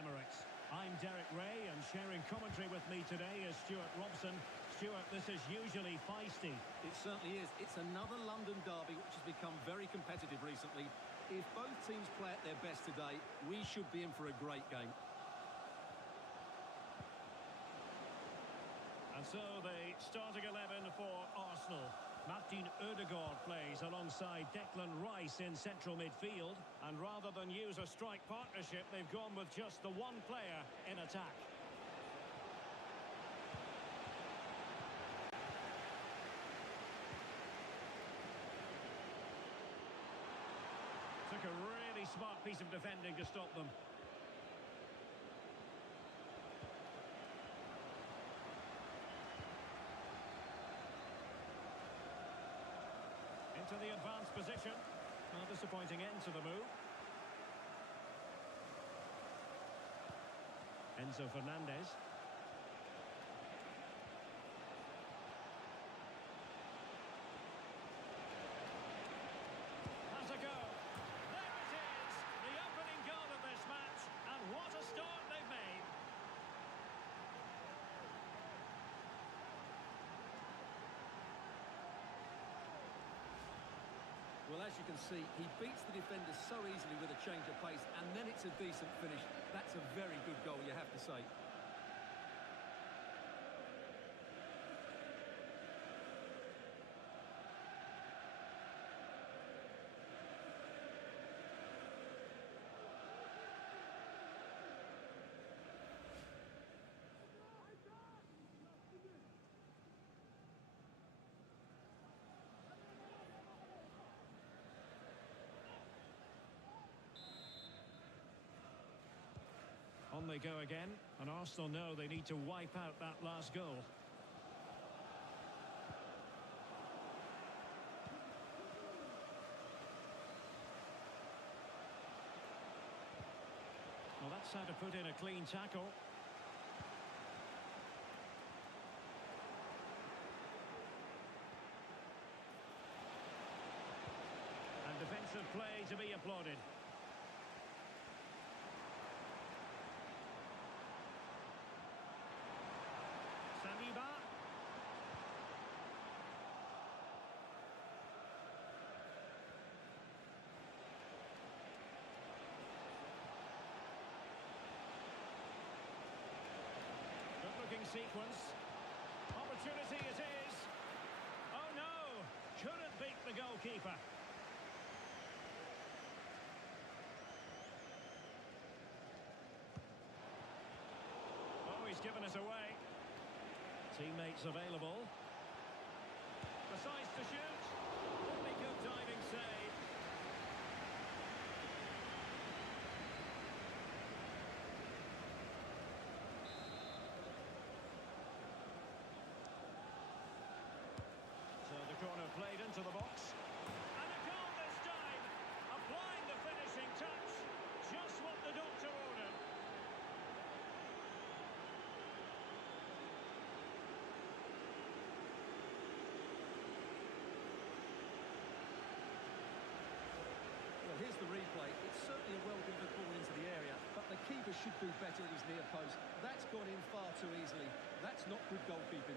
Emirates. I'm Derek Ray, and sharing commentary with me today is Stuart Robson. Stuart, this is usually feisty. It certainly is. It's another London derby which has become very competitive recently. If both teams play at their best today, we should be in for a great game. And so the starting 11 for Arsenal. Martin Ødegaard plays alongside Declan Rice in central midfield. And rather than use a strike partnership, they've gone with just the one player in attack. Took a really smart piece of defending to stop them. Into the advanced position. A disappointing end to the move. Enzo Fernandez. Has a go. There it is. The opening goal of this match. And what a start they've made. Well, as you can see, he beats the defender so easily with a change of pace, and then it's a decent finish. That's a very good goal, you have to say. On they go again, and Arsenal know they need to wipe out that last goal. Well, that's how to put in a clean tackle. And defensive play to be applauded. Saliba. Good-looking sequence. Opportunity it is. Oh no! Couldn't beat the goalkeeper. Oh, he's given us away. Teammates available. Decides to shoot. Really good diving save. So the corner played into the box. And a goal this time. Applying the finishing touch. Just what the doctor ordered. Well, here's the replay. It's certainly a well-delivered ball into the area, but the keeper should do better at his near post. That's gone in far too easily. That's not good goalkeeping.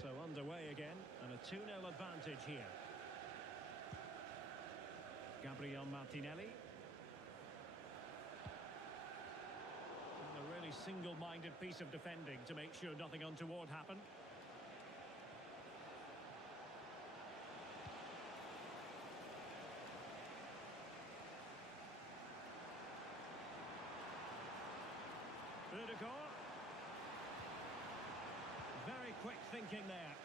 So underway again, and a 2-0 advantage here. Gabriel Martinelli. And a really single-minded piece of defending to make sure nothing untoward happened. Ødegaard. Very quick thinking there.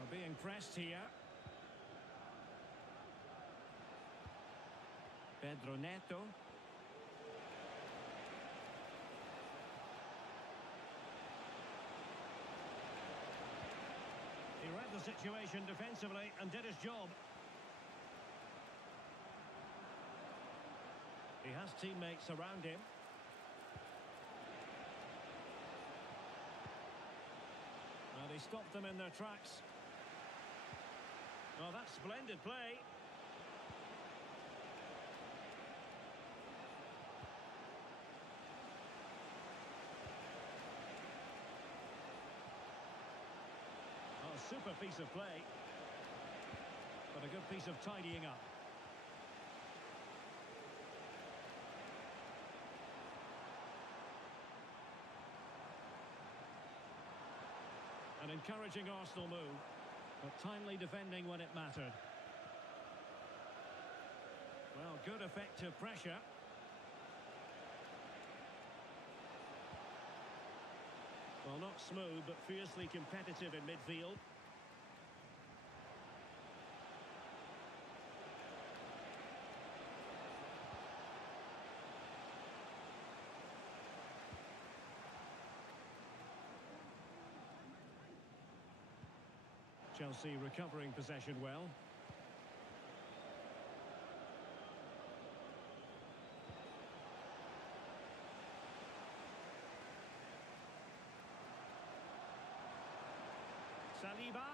Are being pressed here. Pedro Neto. He read the situation defensively and did his job. teammates around him. Well, they stopped them in their tracks. Oh, that's splendid play. Oh, super piece of play. But a good piece of tidying up. An encouraging Arsenal move, but timely defending when it mattered. Well, good effective pressure. Well, not smooth, but fiercely competitive in midfield. Chelsea recovering possession well. Saliba.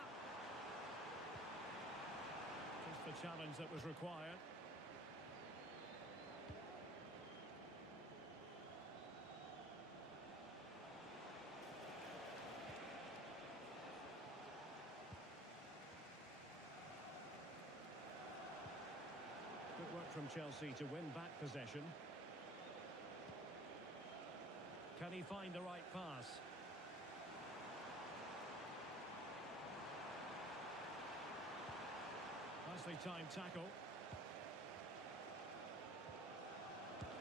Just the challenge that was required. Good work from Chelsea to win back possession. Can he find the right pass? Nicely timed tackle.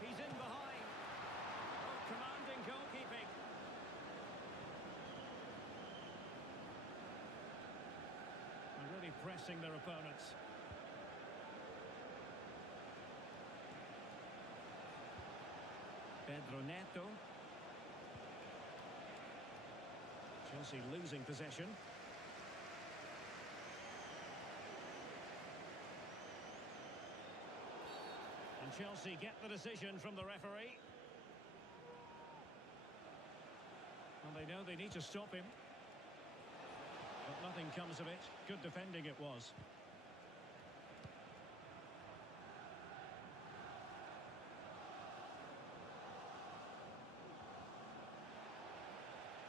He's in behind. Oh, commanding goalkeeping. And really pressing their opponents. Pedro Neto. Chelsea losing possession. And Chelsea get the decision from the referee. And they know they need to stop him. But nothing comes of it. Good defending it was.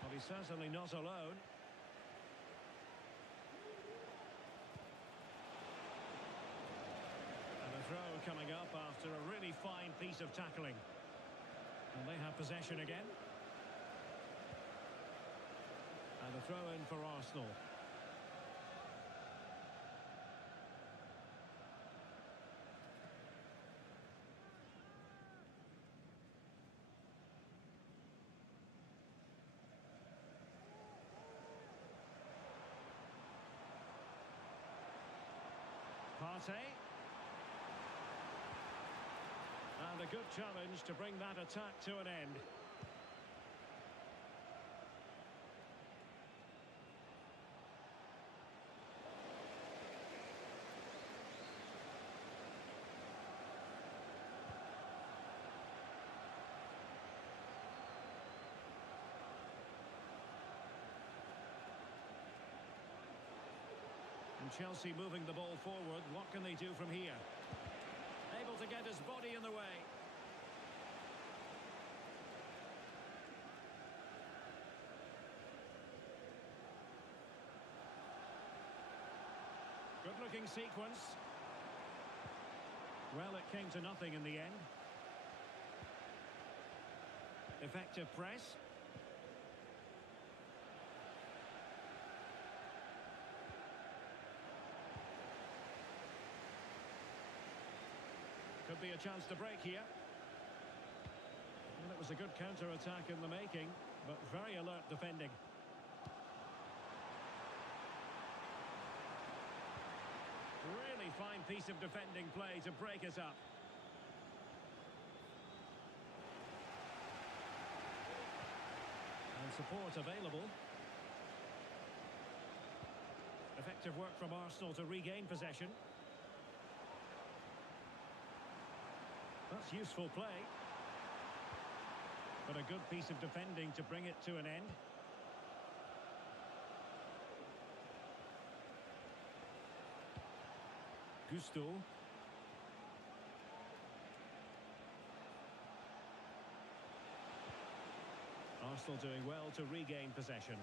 Well, he's certainly not alone. And a throw coming up after a really fine piece of tackling. And they have possession again. And a throw in for Arsenal. Partey. And a good challenge to bring that attack to an end. Chelsea moving the ball forward. What can they do from here? Able to get his body in the way. Good looking sequence. Well, it came to nothing in the end. Effective press. Could be a chance to break here. Well, it was a good counter-attack in the making, but very alert defending. Really fine piece of defending play to break it up. And support available. Effective work from Arsenal to regain possession. That's useful play. But a good piece of defending to bring it to an end. Gusto. Arsenal doing well to regain possession.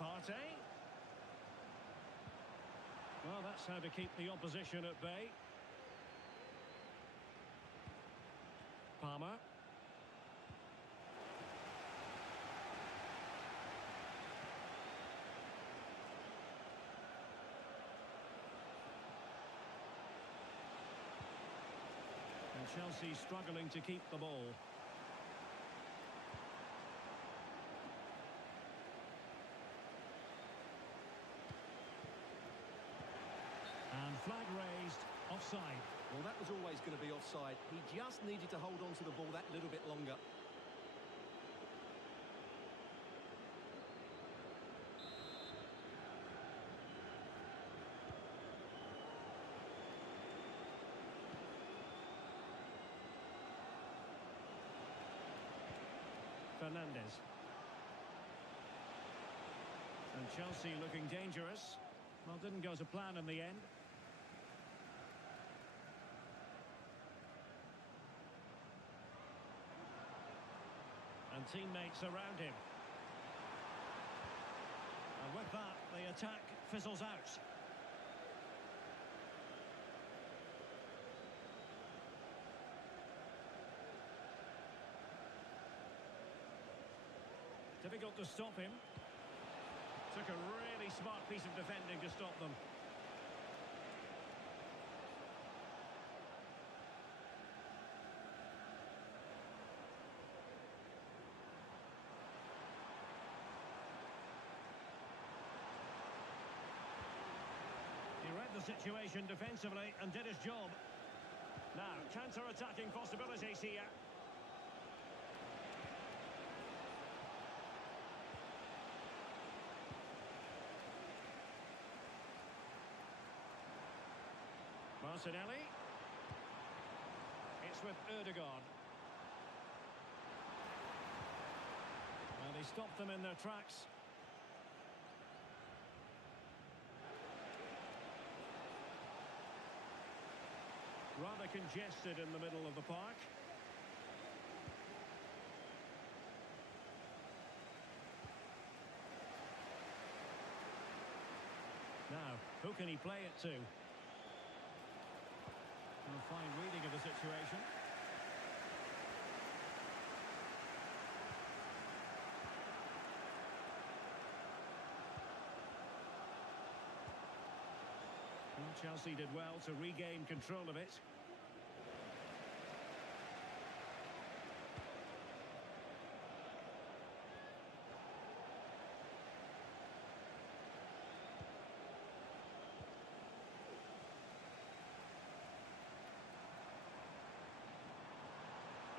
Partey. Well, that's how to keep the opposition at bay. Palmer. And Chelsea struggling to keep the ball. And flag raised, offside. Well, that was always going to be offside. He just needed to hold on to the ball that little bit longer. Fernandes. And Chelsea looking dangerous. Well, didn't go to plan in the end. And teammates around him. And with that, the attack fizzles out. Difficult to stop him. Took a really smart piece of defending to stop them. He read the situation defensively and did his job. Now, counter-attacking possibilities here. Martinelli. It's with Ødegaard. And he stopped them in their tracks. Rather congested in the middle of the park. Now, who can he play it to? A fine reading of the situation. Well, Chelsea did well to regain control of it.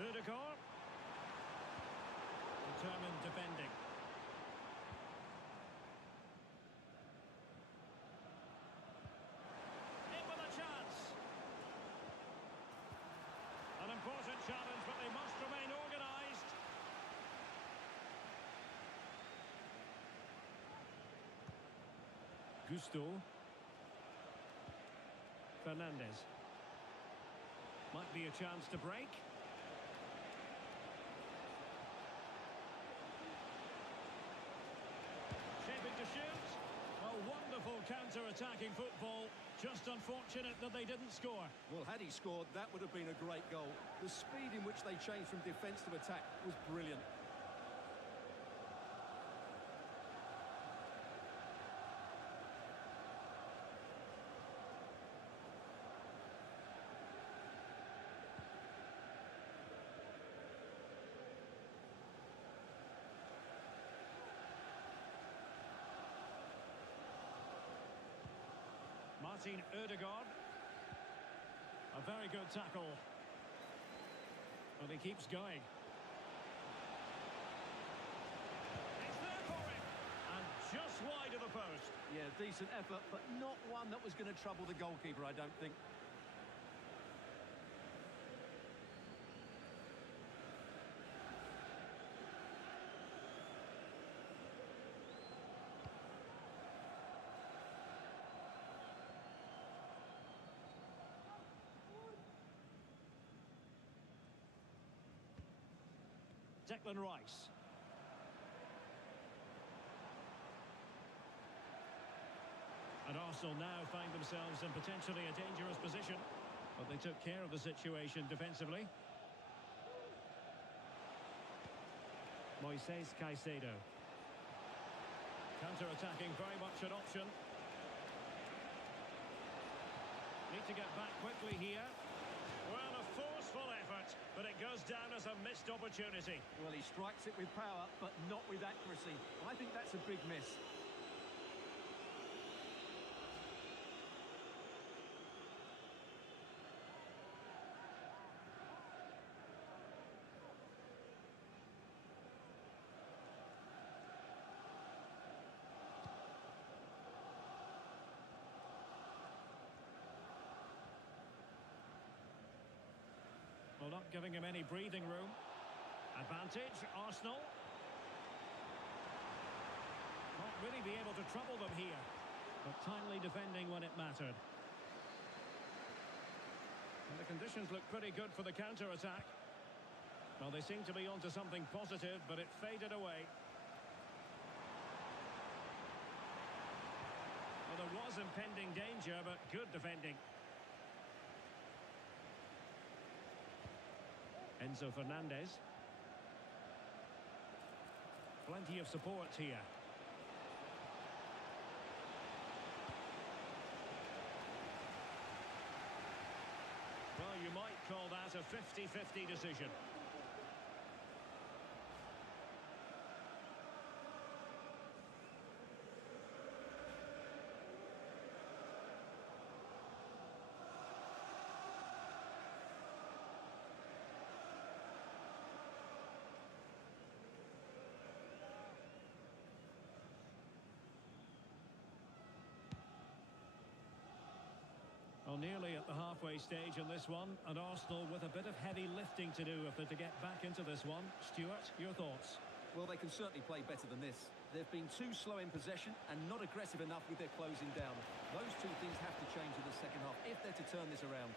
Ødegaard. Determined defending. In with a chance. An important challenge, but they must remain organised. Gusto. Fernandes. Might be a chance to break. To shoot. Well, wonderful counter-attacking football. Just unfortunate that they didn't score. Well, had he scored, that would have been a great goal. The speed in which they changed from defence to attack was brilliant. Martin Ødegaard. A very good tackle. But he keeps going. It's there for him. And just wide of the post. Yeah, decent effort, but not one that was going to trouble the goalkeeper, I don't think. Declan Rice. And Arsenal now find themselves in potentially a dangerous position. But they took care of the situation defensively. Moises Caicedo. Counter-attacking, very much an option. Need to get back quickly here. Well, a forceful effort, but it goes down as a missed opportunity. Well, he strikes it with power, but not with accuracy. I think that's a big miss. Well, not giving him any breathing room. Advantage, Arsenal. Not really be able to trouble them here, but timely defending when it mattered. And the conditions look pretty good for the counter-attack. Well, they seem to be onto something positive, but it faded away. Well, there was impending danger, but good defending. Enzo Fernandez. Plenty of support here. Well, you might call that a 50-50 decision. Well, nearly at the halfway stage in this one, and Arsenal with a bit of heavy lifting to do if they're to get back into this one. Stuart, your thoughts? Well, they can certainly play better than this. They've been too slow in possession and not aggressive enough with their closing down. Those two things have to change in the second half if they're to turn this around.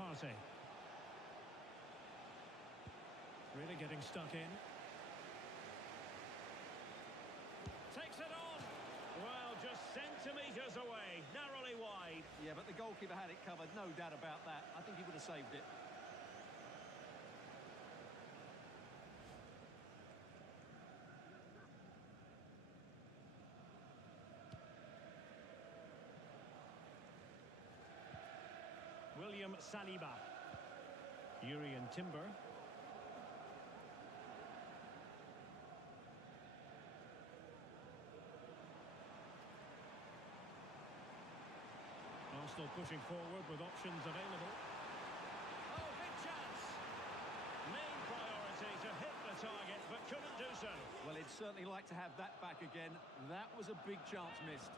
Partey. Really getting stuck in. Takes it on. Well, just centimetres away. Narrowly wide. Yeah, but the goalkeeper had it covered, no doubt about that. I think he would have saved it. William Saliba. Urian Timber. Arsenal pushing forward with options available. Oh, big chance! Main priority to hit the target, but couldn't do so. Well, he'd certainly like to have that back again. That was a big chance missed.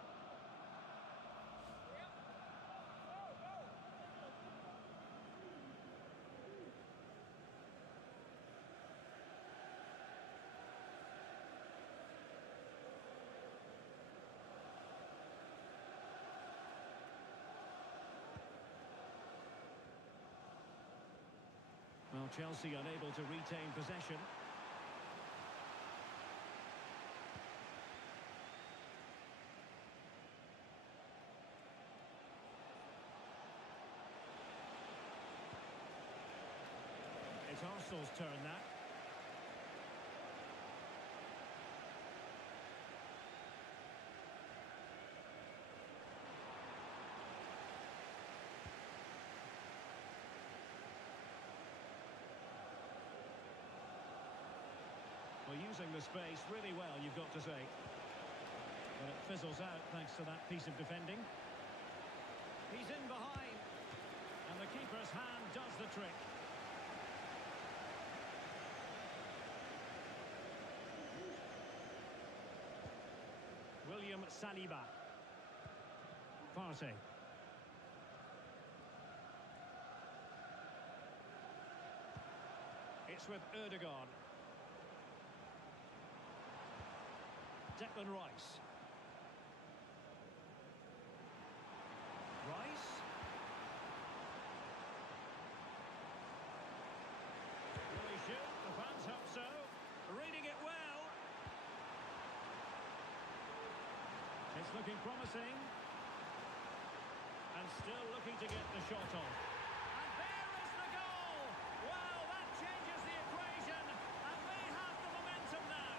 Well, Chelsea unable to retain possession. It's Arsenal's turn now. using the space really well, you've got to say. But it fizzles out thanks to that piece of defending. He's in behind. And the keeper's hand does the trick. William Saliba. Partey. It's with Ødegaard. Declan Rice. Rice. Will he shoot? The fans hope so. Reading it well. It's looking promising. And still looking to get the shot on. And there is the goal! Well, that changes the equation. And they have the momentum now.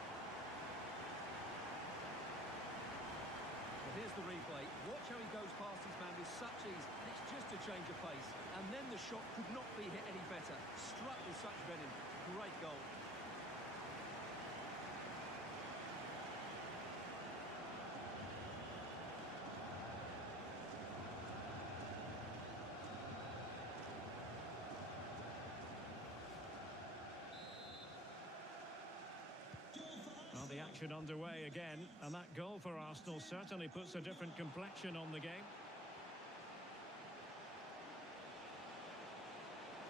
Well, here's the replay. Watch how he goes past his man with such ease. It's just a change of pace. And then the shot could not be hit any better. Struck with such venom. Great goal. Well, the action underway again, and that goal for Arsenal certainly puts a different complexion on the game.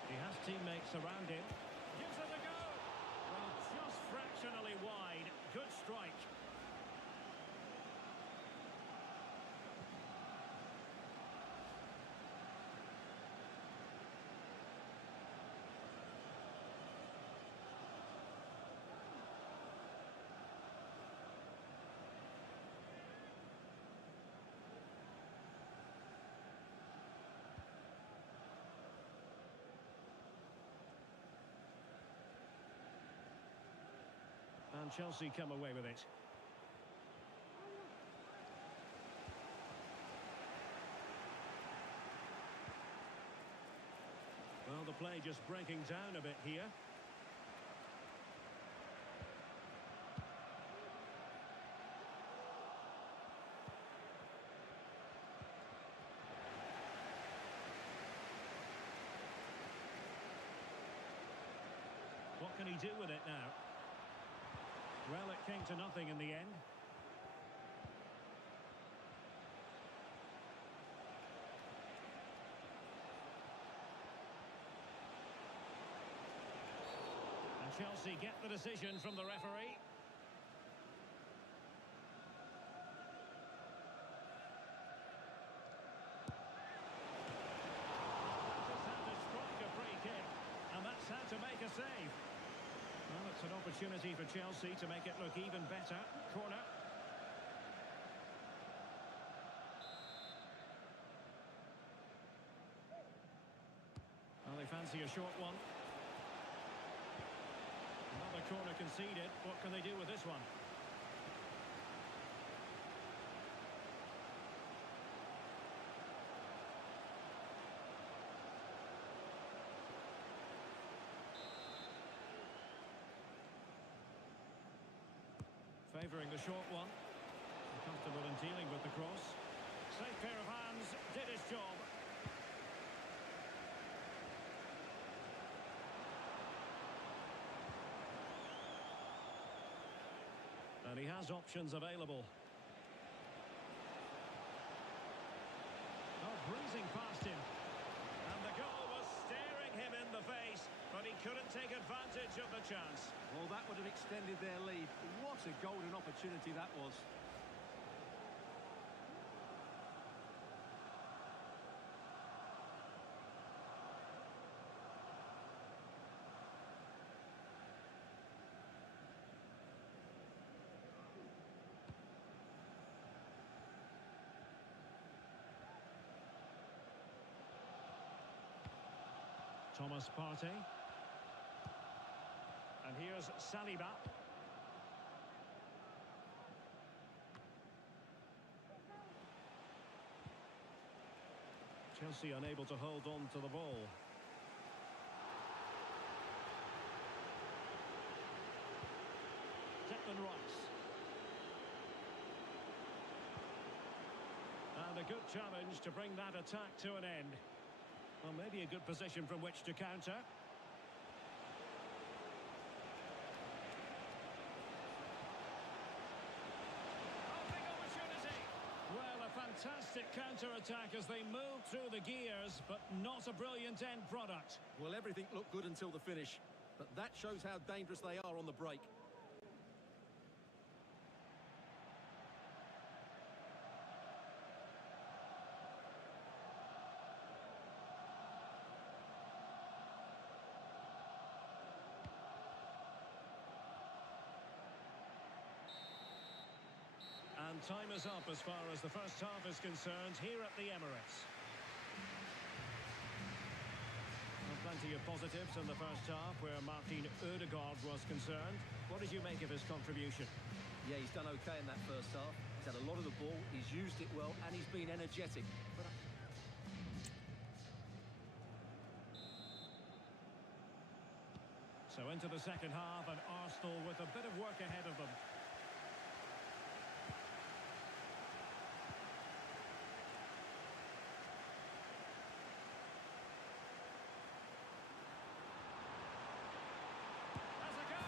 He has teammates around him. Gives it a go. Well, just fractionally wide. Good strike. And Chelsea come away with it. Well, the play just breaking down a bit here. What can he do with it now? Well, it came to nothing in the end. And Chelsea get the decision from the referee. Just had to strike a free kick, and that's how to make a save. Well, it's an opportunity for Chelsea to make it look even better. Corner. Well, they fancy a short one. Another corner conceded. What can they do with this one? Favouring the short one. Comfortable in dealing with the cross. Safe pair of hands, did his job. And he has options available. Oh, breezing past him. And the goal was staring him in the face, but he couldn't take advantage of the chance. Well, that would have extended their lead. What a golden opportunity that was. Thomas Partey. And here's Saliba. Chelsea unable to hold on to the ball. Rice. And a good challenge to bring that attack to an end. Well, maybe a good position from which to counter. Oh, big opportunity. Well, a fantastic counter-attack as they move through the gears, but not a brilliant end product. Well, everything looked good until the finish, but that shows how dangerous they are on the break. And time is up as far as the first half is concerned here at the Emirates. Well, plenty of positives in the first half where Martin Ødegaard was concerned. What did you make of his contribution? Yeah, he's done okay in that first half. He's had a lot of the ball, he's used it well, and he's been energetic. But so into the second half, and Arsenal with a bit of work ahead of them. Has a go!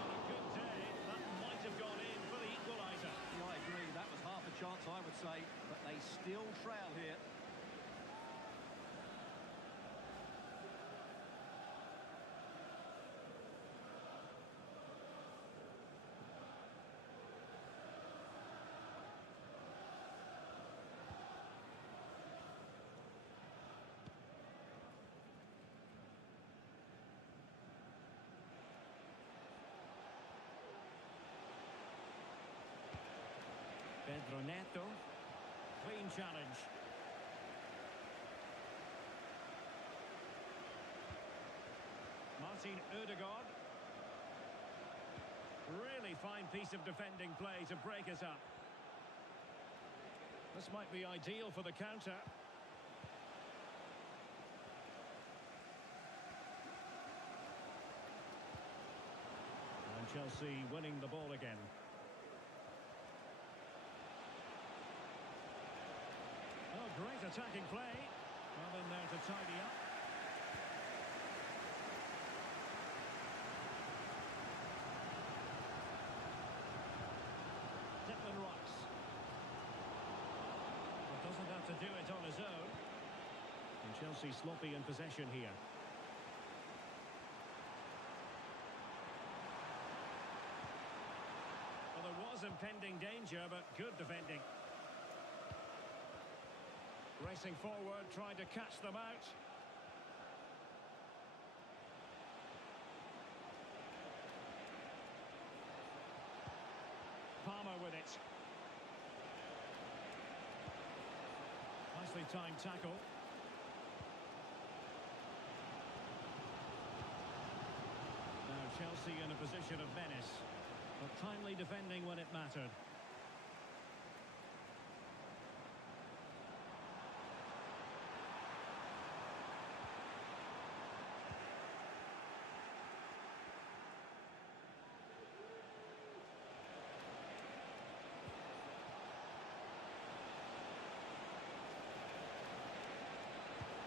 On a good day, that might have gone in for the equaliser. yeah, I agree, that was half a chance, I would say, but they still trail here. Pedro Neto. Clean challenge. Martin Ødegaard. Really fine piece of defending play to break us up. This might be ideal for the counter. And Chelsea winning the ball again. Oh, great attacking play. Well in there to tidy up. Declan Rice. Well, doesn't have to do it on his own. And Chelsea sloppy in possession here. Well, there was impending danger, but good defending. Racing forward, trying to catch them out. Palmer with it. Nicely timed tackle. Now Chelsea in a position of menace, but timely defending when it mattered.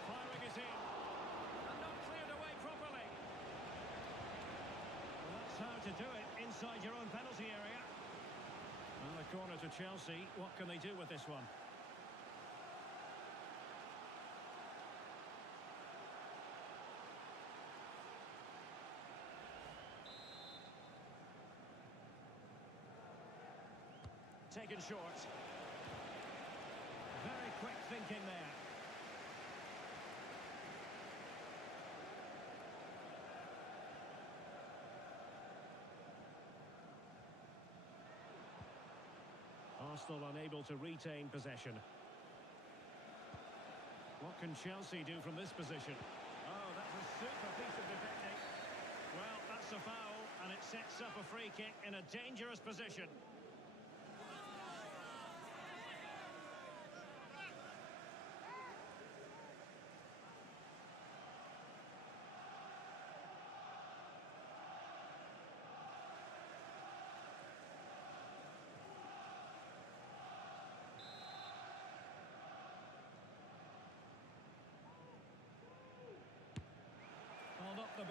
Firing it in. And not cleared away properly. Well, that's how to do it inside your own penalty area. And the corner to Chelsea. What can they do with this one? Taken short. Very quick thinking there. Arsenal unable to retain possession. What can Chelsea do from this position? Oh, that's a super piece of defending. Well, that's a foul, and it sets up a free kick in a dangerous position.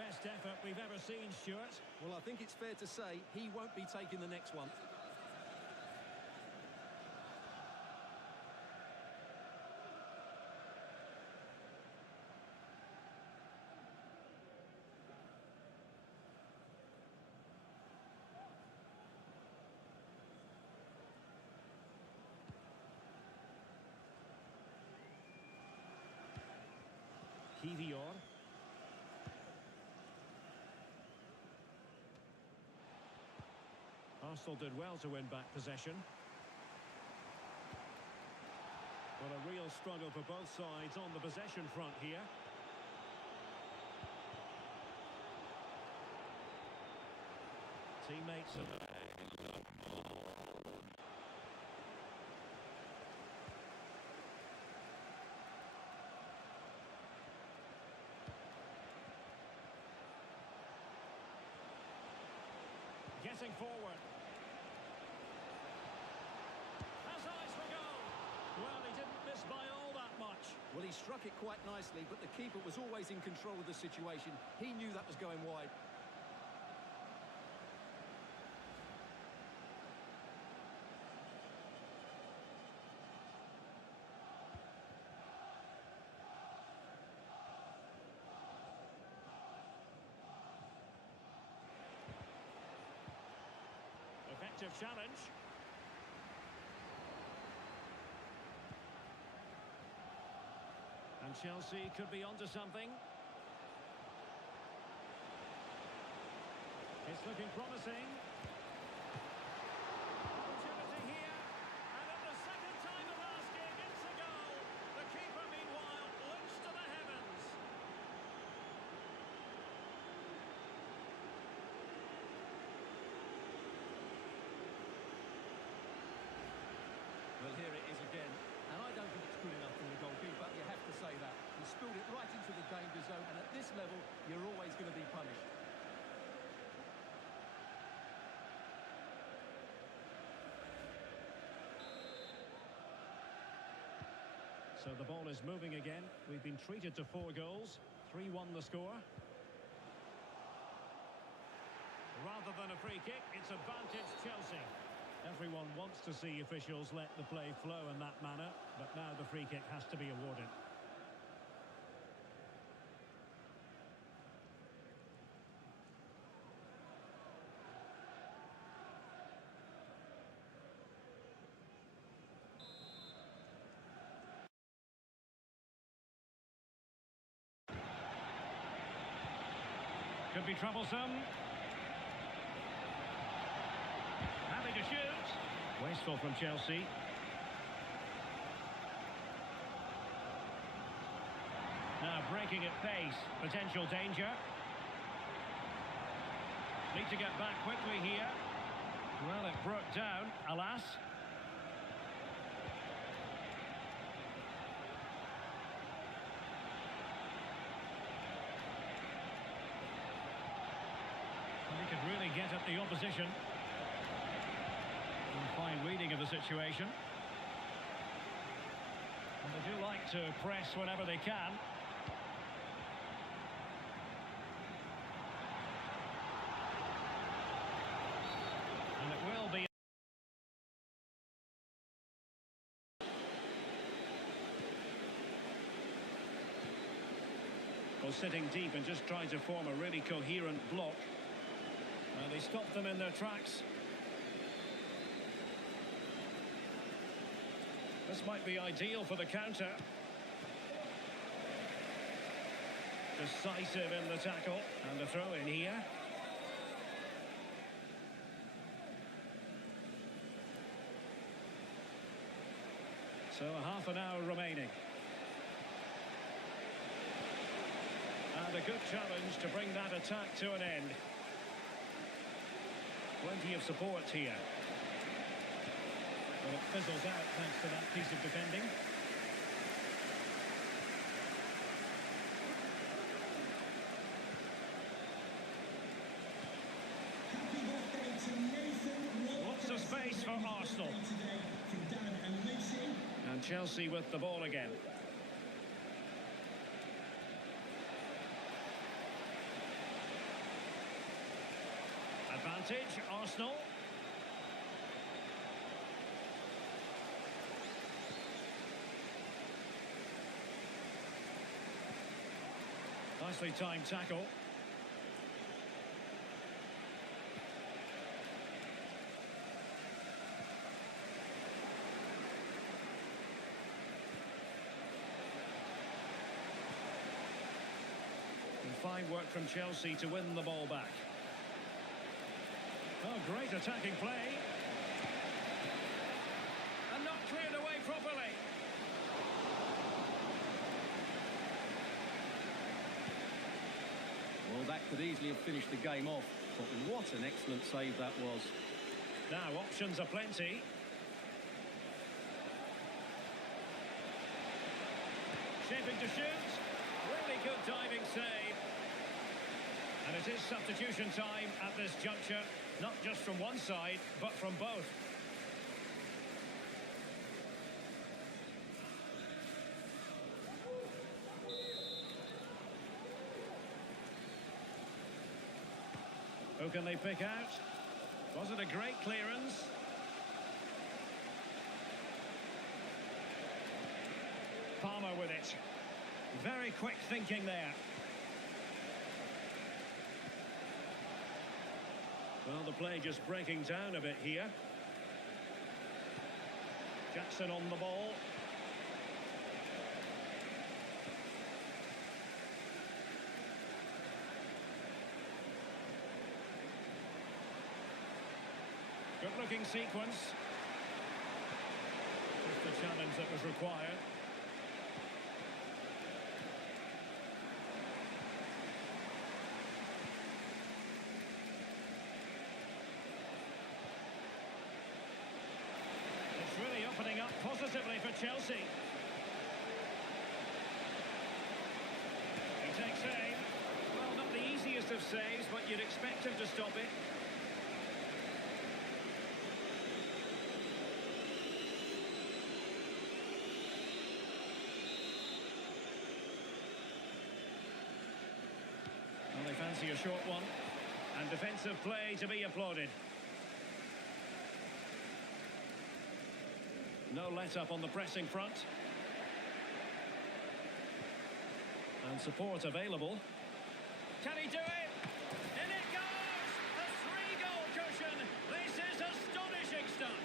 best effort we've ever seen, Stuart. Well, I think it's fair to say he won't be taking the next one. Kivior. Arsenal did well to win back possession. But a real struggle for both sides on the possession front here. Teammates are... Getting forward. Has eyes for goal. Well, he didn't miss by all that much. Well, he struck it quite nicely, but the keeper was always in control of the situation. He knew that was going wide. Effective challenge. And Chelsea could be onto something. It's looking promising. Opportunity here. And at the second time of asking, it's a goal. The keeper, meanwhile, looks to the heavens. Well, here it is again. And I don't think it's good enough from the goalkeeper. You have to say that. He spilled it right into the danger zone, and at this level, you're always going to be punished. So the ball is moving again. We've been treated to 4 goals. 3-1 the score. Rather than a free kick, it's advantage Chelsea. Everyone wants to see officials let the play flow in that manner, but now the free kick has to be awarded. Could be troublesome. Happy to shoot. Wasteful from Chelsea. Now breaking at pace. Potential danger. Need to get back quickly here. Well, it broke down, alas. He could really get at the opposition. Fine reading of the situation. And they do like to press whenever they can. And it will be... Well, sitting deep and just trying to form a really coherent block. They stopped them in their tracks. This might be ideal for the counter. Decisive in the tackle. And the throw in here. So half an hour remaining. And a good challenge to bring that attack to an end. Plenty of support here. Well, it fizzles out thanks to that piece of defending. Lots of space for Arsenal. And Chelsea with the ball again. advantage, Arsenal. Nicely timed tackle. And fine work from Chelsea to win the ball back. Oh, great attacking play. And not cleared away properly. Well, that could easily have finished the game off, but what an excellent save that was. Now, options are plenty. Shaping to shoot. Really good diving save. And it is substitution time at this juncture, not just from one side, but from both. Who can they pick out? Was it a great clearance? Palmer with it. Very quick thinking there. Well, the play just breaking down a bit here. Jackson on the ball. Good-looking sequence. Just the challenge that was required. It's really opening up positively for Chelsea. He takes aim. Well, not the easiest of saves, but you'd expect him to stop it. Well, they fancy a short one. And defensive play to be applauded. No let-up on the pressing front. And support available. Can he do it? In it goes! A 3-goal cushion! This is astonishing stuff!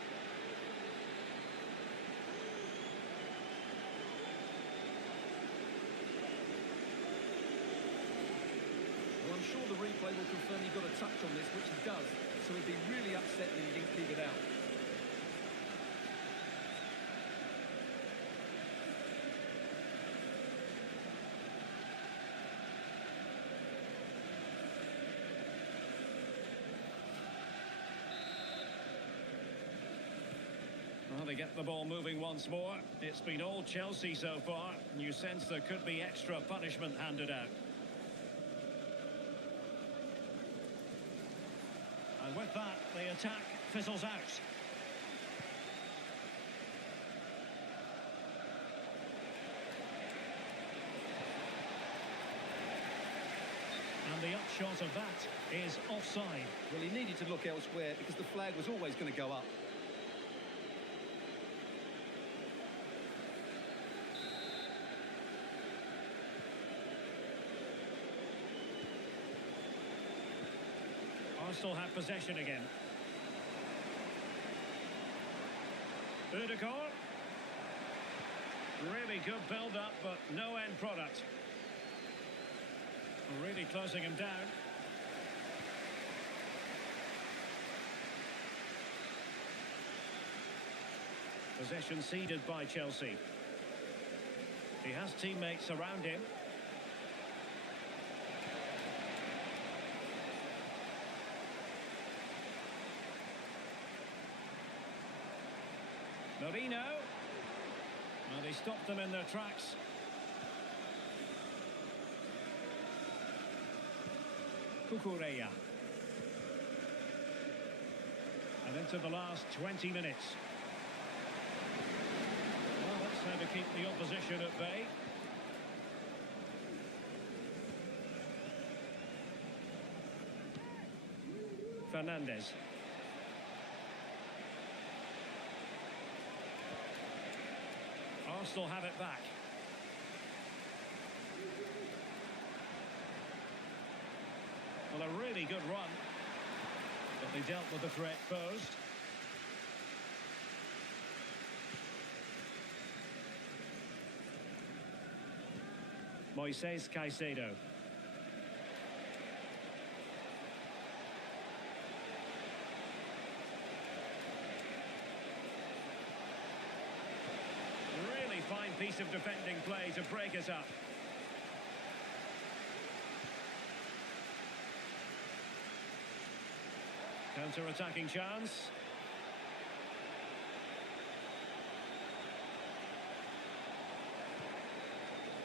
Well, I'm sure the replay will confirm he got a touch on this, which he does, so he'd be really upset that he didn't keep it out. Well, they get the ball moving once more. It's been all Chelsea so far, and you sense there could be extra punishment handed out. And with that, the attack fizzles out. And the upshot of that is offside. Well, he needed to look elsewhere because the flag was always going to go up. Arsenal have possession again. Ødegaard. Really good build-up, but no end product. Really closing him down. Possession ceded by Chelsea. He has teammates around him. Marino. Well, they stopped them in their tracks. Cucurella. And into the last 20 minutes. Well, that's how to keep the opposition at bay. Fernandes. Arsenal have it back. Well, a really good run. But they dealt with the threat posed. Moises Caicedo. Really fine piece of defending play to break us up. Counter-attacking chance.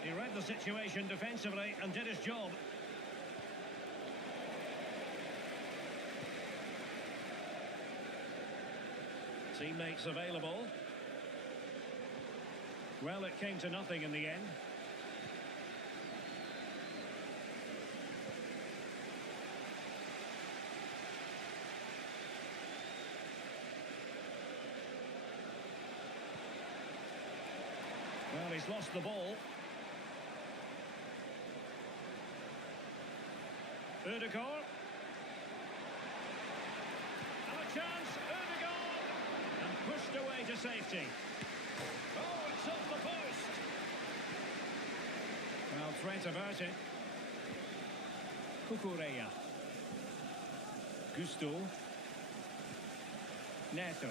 He read the situation defensively and did his job. Teammates available. Well, it came to nothing in the end. Well, he's lost the ball. Ødegaard. And a chance, Ødegaard! And pushed away to safety. Oh, it's off the post! Well, threat averted. Cucurella. Gusto. Neto.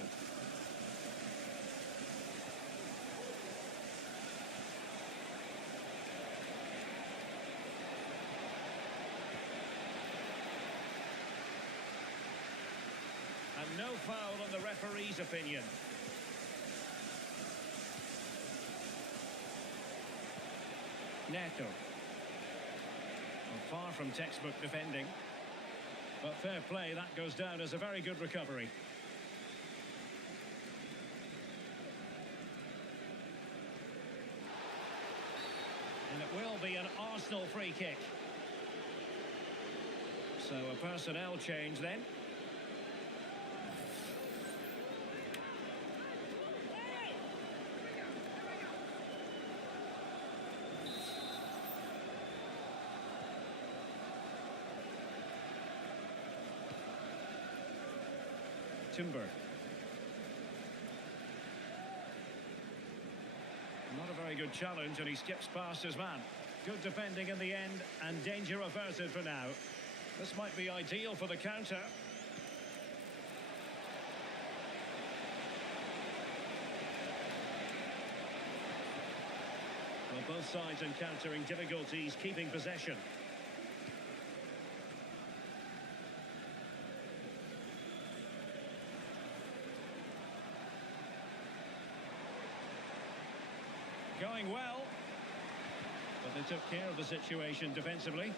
And no foul on the referee's opinion. Neto. Well, far from textbook defending. But fair play, that goes down as a very good recovery. And it will be an Arsenal free kick. So a personnel change then. Timber. Not a very good challenge, and he skips past his man. Good defending in the end, and danger averted for now. This might be ideal for the counter. Well, both sides encountering difficulties keeping possession. Going well, but they took care of the situation defensively.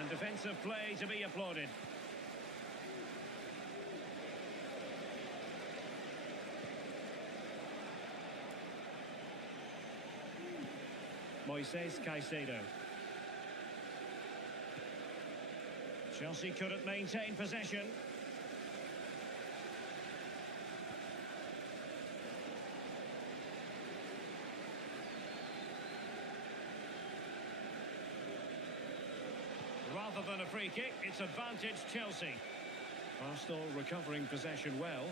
And defensive play to be applauded. Moises Caicedo. Chelsea couldn't maintain possession. Rather than a free kick, it's advantage Chelsea. Arsenal recovering possession well.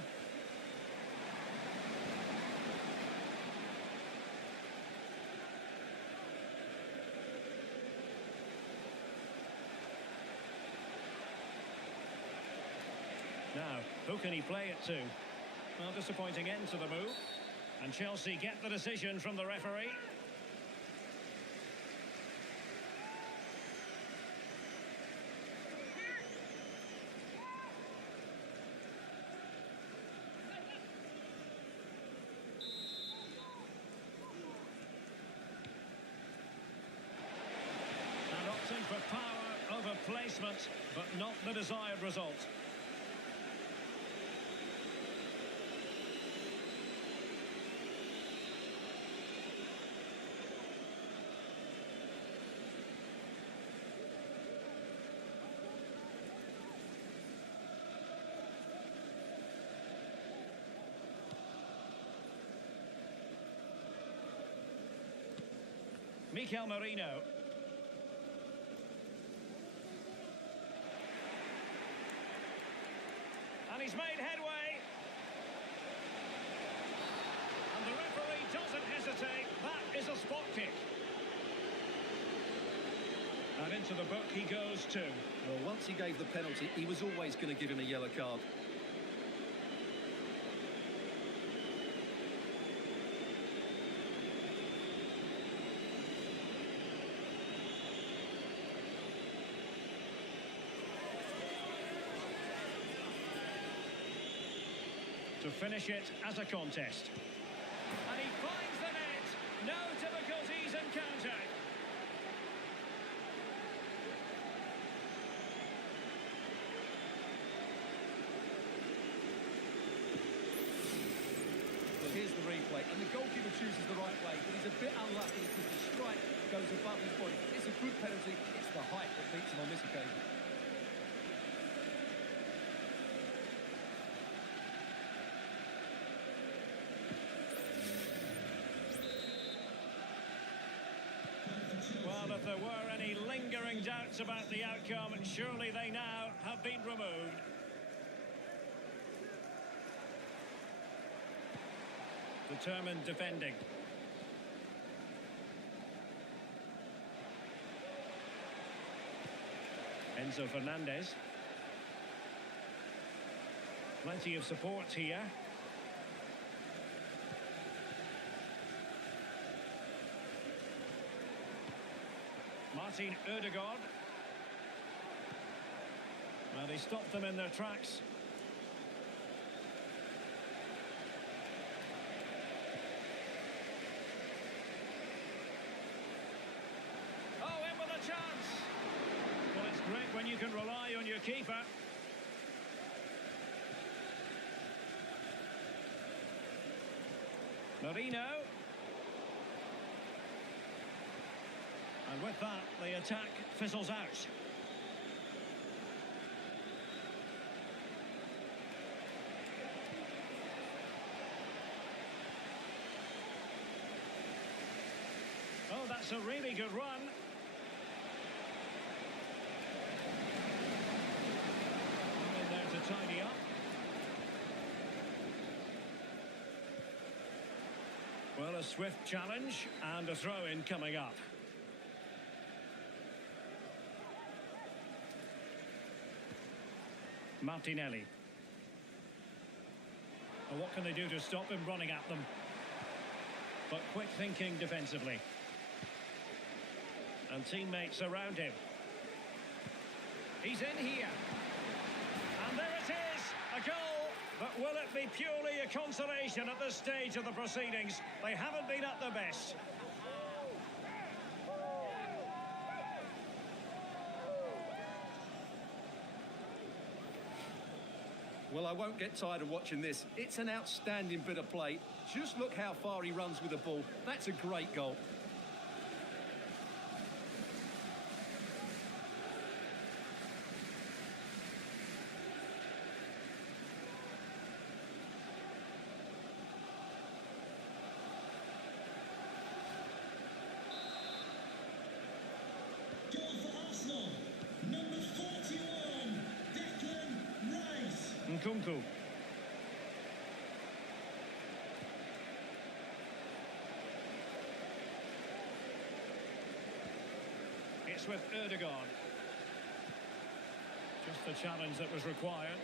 Now, who can he play it to? Well, disappointing end to the move. And Chelsea get the decision from the referee. And opting for power over place. replacement, but not the desired result. Mikel Merino. And he's made headway. And the referee doesn't hesitate. That is a spot kick. And into the book he goes too. Well, once he gave the penalty, he was always going to give him a yellow card. To finish it as a contest. And he finds the net. No difficulties encountered. Well, here's the replay, and the goalkeeper chooses the right way, but he's a bit unlucky because the strike goes above his body. It's a good penalty. It's the height that beats him on this occasion. Well, if there were any lingering doubts about the outcome, surely they now have been removed. Determined defending. Enzo Fernandez. Plenty of support here. Martin Ødegaard. Well, they stopped them in their tracks. Oh, in with a chance. Well, it's great when you can rely on your keeper. Merino. And with that, the attack fizzles out. Oh, that's a really good run. In there to tidy up. Well, a swift challenge and a throw-in coming up. Martinelli. Well, what can they do to stop him running at them? But quick thinking defensively. And teammates around him. He's in here. And there it is, a goal. But will it be purely a consolation at this stage of the proceedings? They haven't been at their best. Well, I won't get tired of watching this. It's an outstanding bit of play. Just look how far he runs with the ball. That's a great goal. Goal for Arsenal, number 41, Declan Rice. Nkunku. It's with Ødegaard. Just the challenge that was required.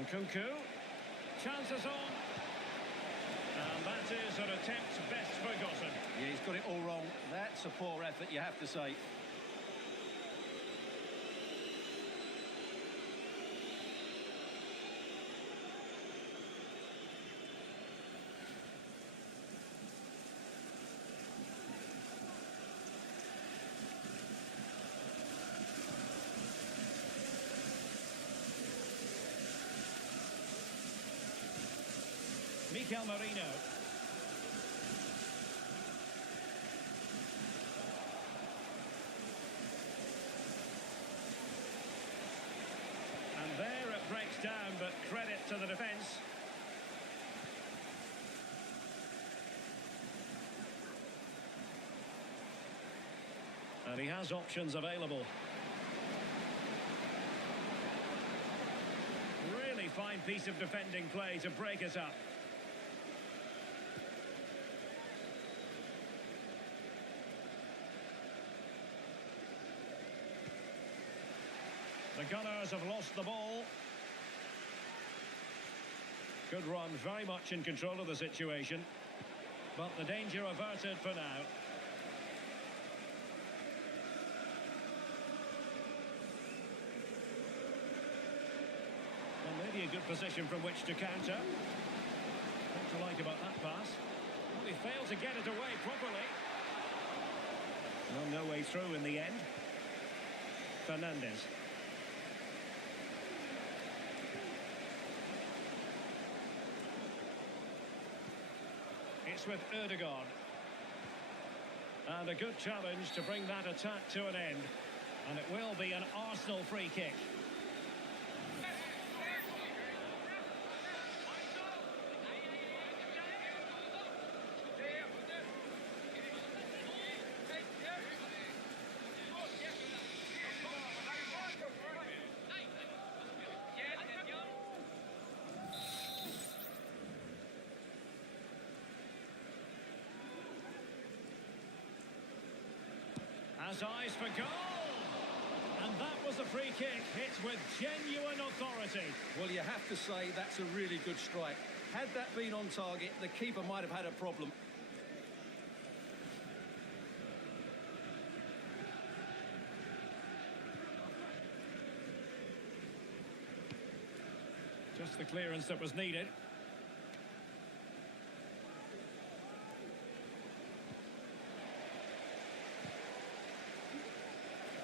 Nkunku. Chances on. And that is an attempt best forgotten. Yeah, he's got it all wrong. That's a poor effort, you have to say. Mikel Merino. And there it breaks down, but credit to the defence. And he has options available. Really fine piece of defending play to break it up. The Gunners have lost the ball. Good run, very much in control of the situation. But the danger averted for now. Well, maybe a good position from which to counter. What to like about that pass? Well, he failed to get it away properly. Well, no way through in the end. Fernandez. It's with Ødegaard. And a good challenge to bring that attack to an end. And it will be an Arsenal free kick. Has eyes for goal! And that was a free kick, hit with genuine authority. Well, you have to say that's a really good strike. Had that been on target, the keeper might have had a problem. Just the clearance that was needed.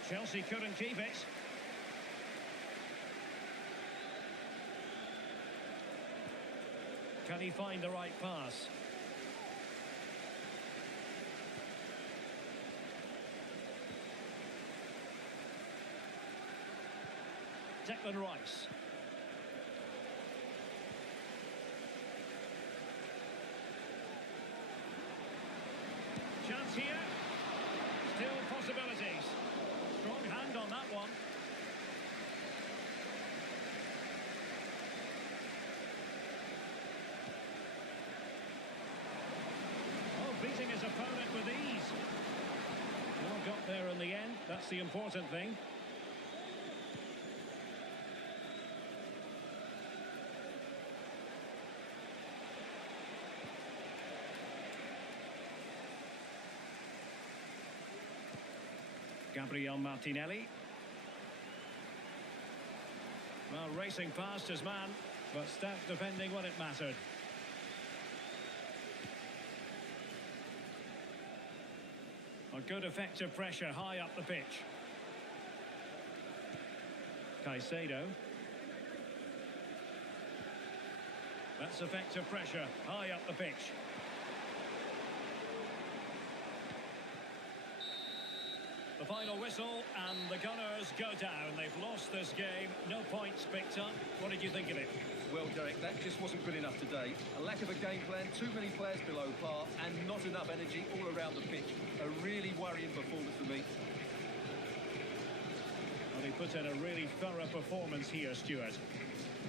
Chelsea couldn't keep it. Can he find the right pass? Declan Rice. Chance here. Still possibilities. Strong hand on that one. Oh, beating his opponent with ease. Well, got there in the end. That's the important thing. Gabriel Martinelli. Well, racing past his man, but stout defending when it mattered. A good effective pressure high up the pitch. Caicedo. That's effective pressure high up the pitch. The final whistle, and the Gunners go down. They've lost this game. No points picked up. What did you think of it? Well, Derek, that just wasn't good enough today. A lack of a game plan, too many players below par, and not enough energy all around the pitch. A really worrying performance for me. Well, he put in a really thorough performance here, Stuart.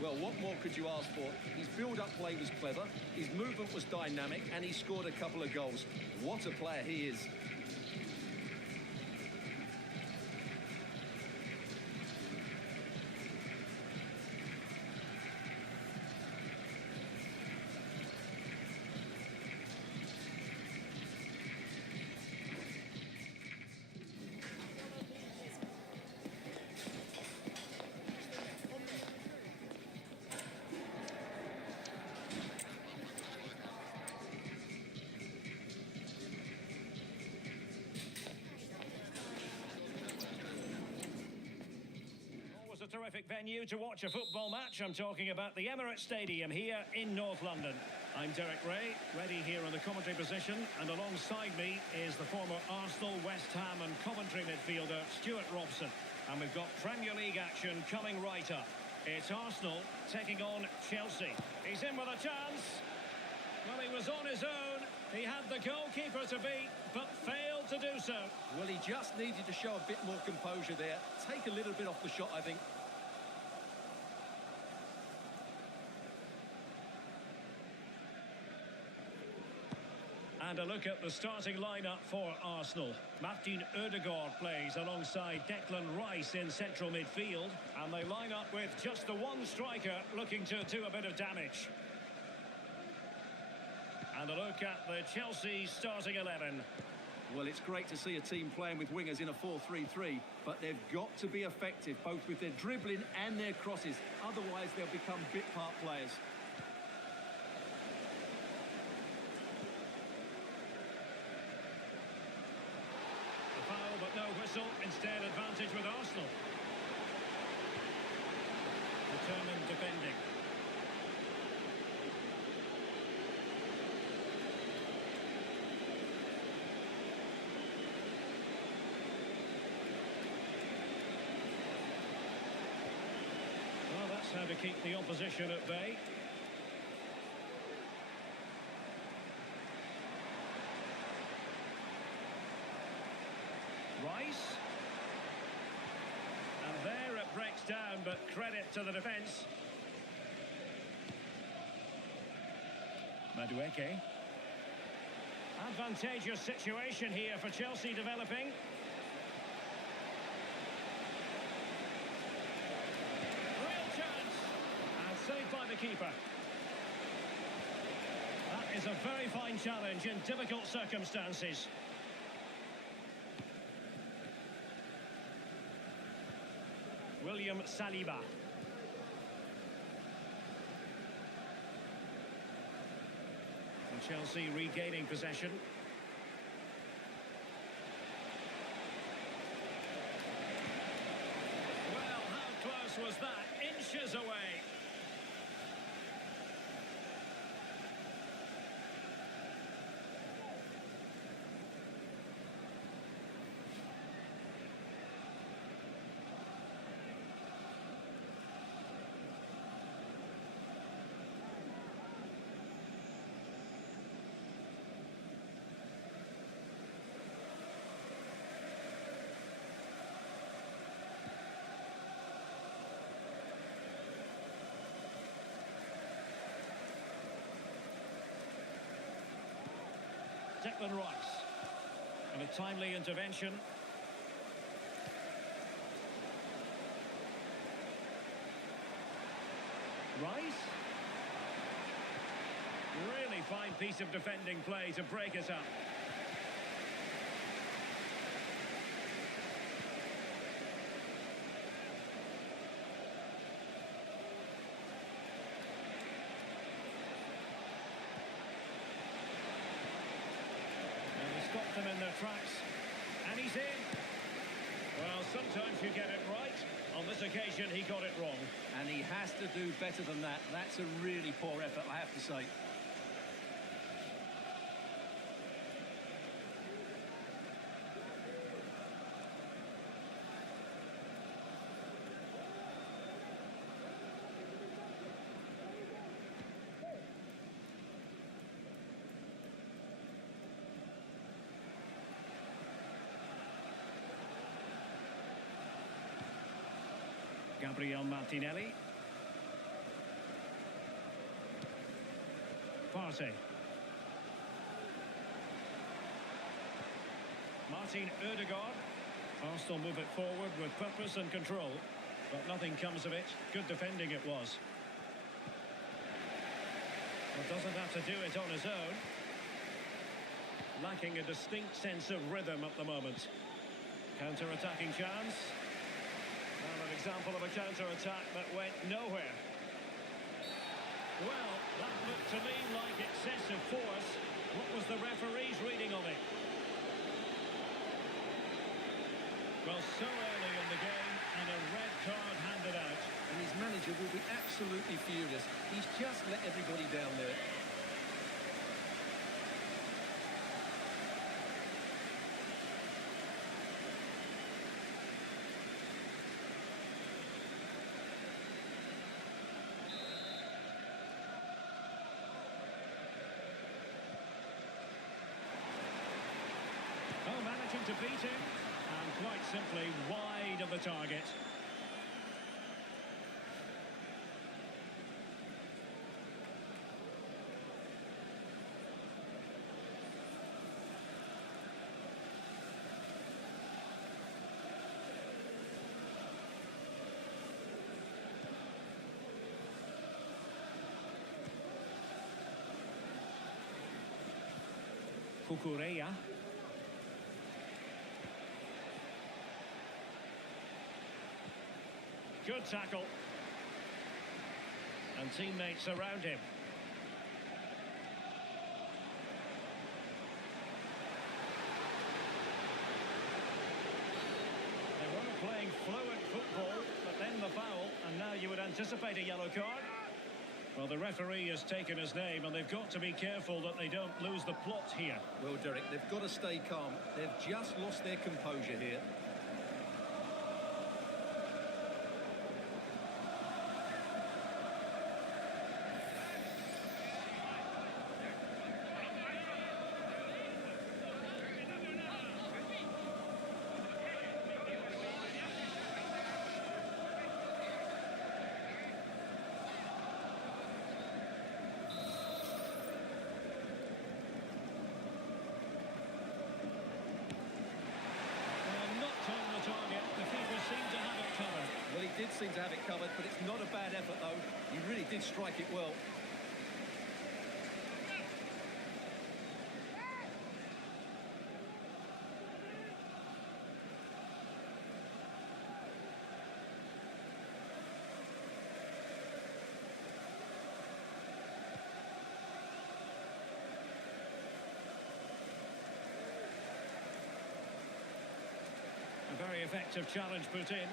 Well, what more could you ask for? His build-up play was clever, his movement was dynamic, and he scored a couple of goals. What a player he is. terrific venue to watch a football match. I'm talking about the Emirates Stadium here in North London. I'm Derek Ray, ready here in the commentary position, and alongside me is the former Arsenal, West Ham and Coventry midfielder Stuart Robson. And we've got Premier League action coming right up. It's Arsenal taking on Chelsea. He's in with a chance. Well, he was on his own. He had the goalkeeper to beat, but failed to do so. Well, he just needed to show a bit more composure there. Take a little bit off the shot, I think. And a look at the starting lineup for Arsenal. Martin Ødegaard plays alongside Declan Rice in central midfield. And they line up with just the one striker looking to do a bit of damage. And a look at the Chelsea starting 11. Well, it's great to see a team playing with wingers in a 4-3-3, but they've got to be effective, both with their dribbling and their crosses. Otherwise, they'll become bit-part players. But no whistle, instead advantage with Arsenal. Determined defending. Well, that's how to keep the opposition at bay. Rice. And there it breaks down, but credit to the defence. Madueke. Advantageous situation here for Chelsea developing. Real chance. And saved by the keeper. That is a very fine challenge in difficult circumstances. William Saliba. And Chelsea regaining possession. Well, how close was that? Inches away. Declan Rice. And a timely intervention. Rice. Really fine piece of defending play to break it up. Stopped them in their tracks, and he's in. Well, sometimes you get it right. On this occasion, he got it wrong. And he has to do better than that. That's a really poor effort, I have to say. Gabriel Martinelli. Partey. Martin Ødegaard. Arsenal move it forward with purpose and control, but nothing comes of it. Good defending it was. Well, doesn't have to do it on his own. Lacking a distinct sense of rhythm at the moment. Counter-attacking chance. Well, an example of a counter-attack that went nowhere. Well, that looked to me like excessive force. What was the referee's reading of it? Well, so early in the game, and a red card handed out. manager will be absolutely furious. He's just let everybody down there. Oh, managing to beat him, and quite simply wide of the target. Cucurella. Good tackle. And teammates around him. They were playing fluent football, but then the foul, and now you would anticipate a yellow card. Well, the referee has taken his name, and they've got to be careful that they don't lose the plot here. Well, Derek, they've got to stay calm. They've just lost their composure here. Well, he did seem to have it covered, but it's not a bad effort, though. He really did strike it well. A very effective challenge put in.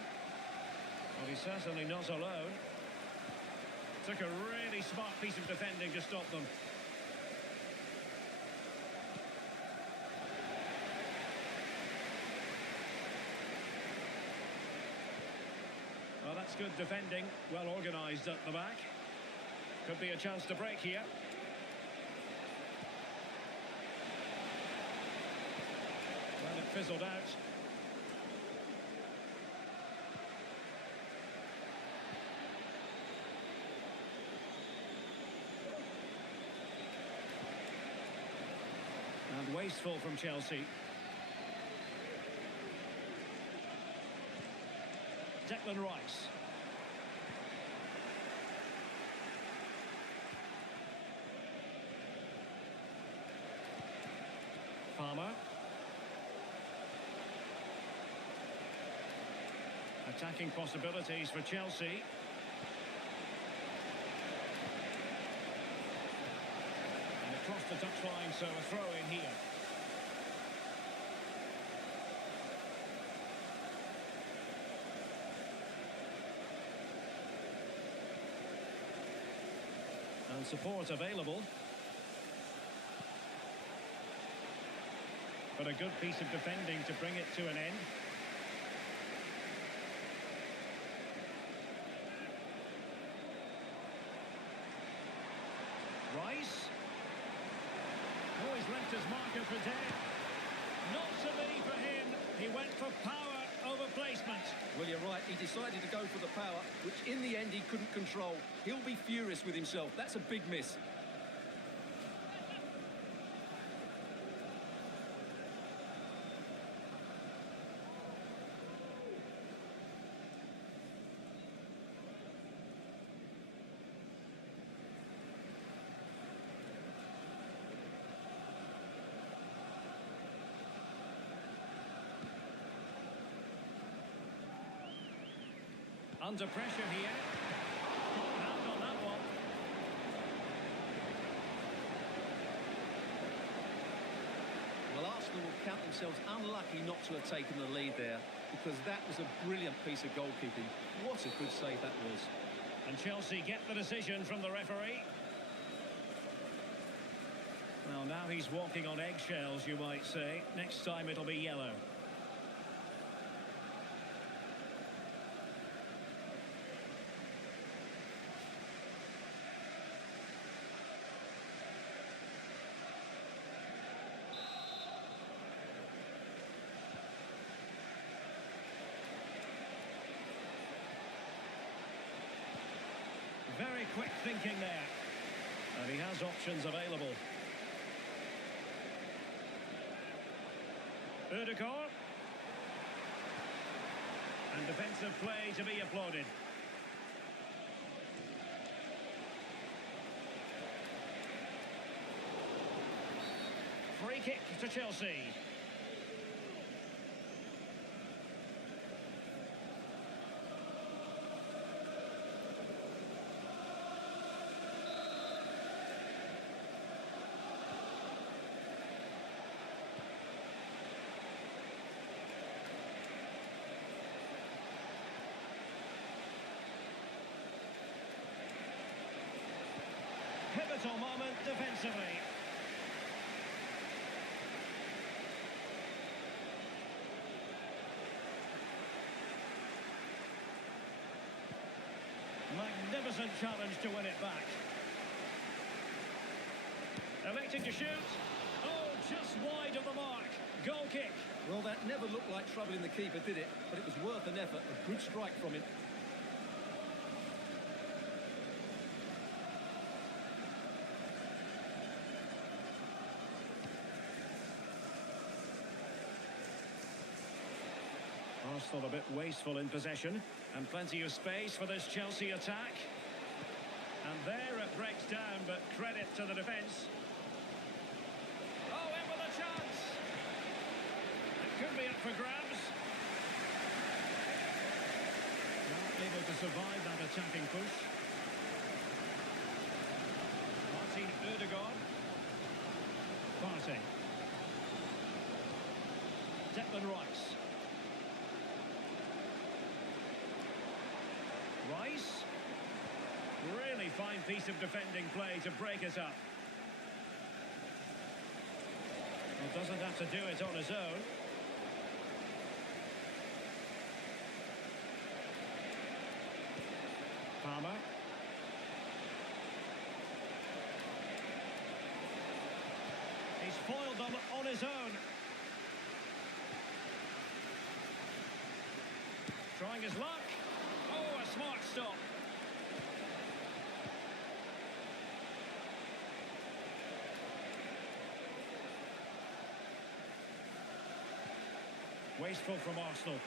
Well, he's certainly not alone. Took a really smart piece of defending to stop them. Well, that's good defending. Well organised at the back. Could be a chance to break here. Well, it fizzled out. And wasteful from Chelsea. Declan Rice. Palmer. Attacking possibilities for Chelsea. Across the touchline, so a throw in here. And support available. But a good piece of defending to bring it to an end. Rice. Oh, he's left his marker for dead. Not to be for him. He went for power over placement. Well, you're right. He decided to go for the power, which in the end he couldn't control. He'll be furious with himself. That's a big miss. Under pressure here. Hand on that one. Well, Arsenal will count themselves unlucky not to have taken the lead there, because that was a brilliant piece of goalkeeping. What a good save that was. And Chelsea get the decision from the referee. Well, now he's walking on eggshells, you might say. Next time it'll be yellow. Very quick thinking there. And he has options available. Ødegaard. And defensive play to be applauded. Free kick to Chelsea. Pivotal moment defensively. Magnificent challenge to win it back. Electing to shoot. Oh, just wide of the mark. Goal kick. Well, that never looked like troubling the keeper, did it? But it was worth an effort. A good strike from him. Arsenal a bit wasteful in possession, and plenty of space for this Chelsea attack. And there it breaks down, but credit to the defence. Oh, in with a chance! It could be up for grabs. Not able to survive that attacking push. Martin Ødegaard. Partey. Declan Rice. Rice. Really fine piece of defending play to break us up. Well, doesn't have to do it on his own. Palmer. He's foiled them on his own. Trying his luck. Oh, a smart stop. Wasteful from Arsenal.